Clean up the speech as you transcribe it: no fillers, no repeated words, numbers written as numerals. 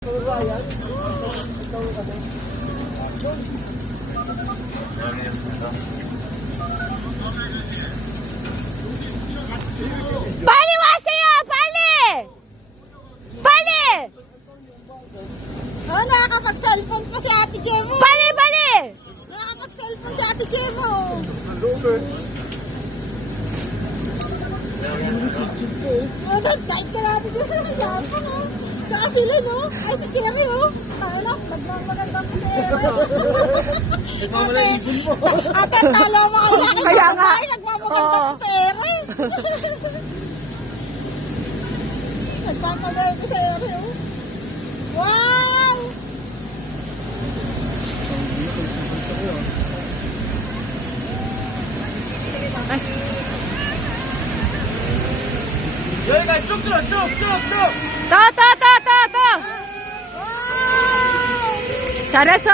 Pali, wasaya! Pali! Pali! Oh, nakakapag-cellphone pa si Ate Gemo. Pali, pali! Nakakapag-cellphone si Ate Gemo. Oh, kahit karami dyan sa nagyapang, oh. Saka sila, no? Ay, si Kerry, oh. Ano? Magmamagandang si Ate, talo mo kayo laki. Kaya nga. Nagmamagandang si Ere. Nagmamagandang si Ere, oh. Wow! 여기가 쭉 들어 쭉쭉쭉 또! 잘했어!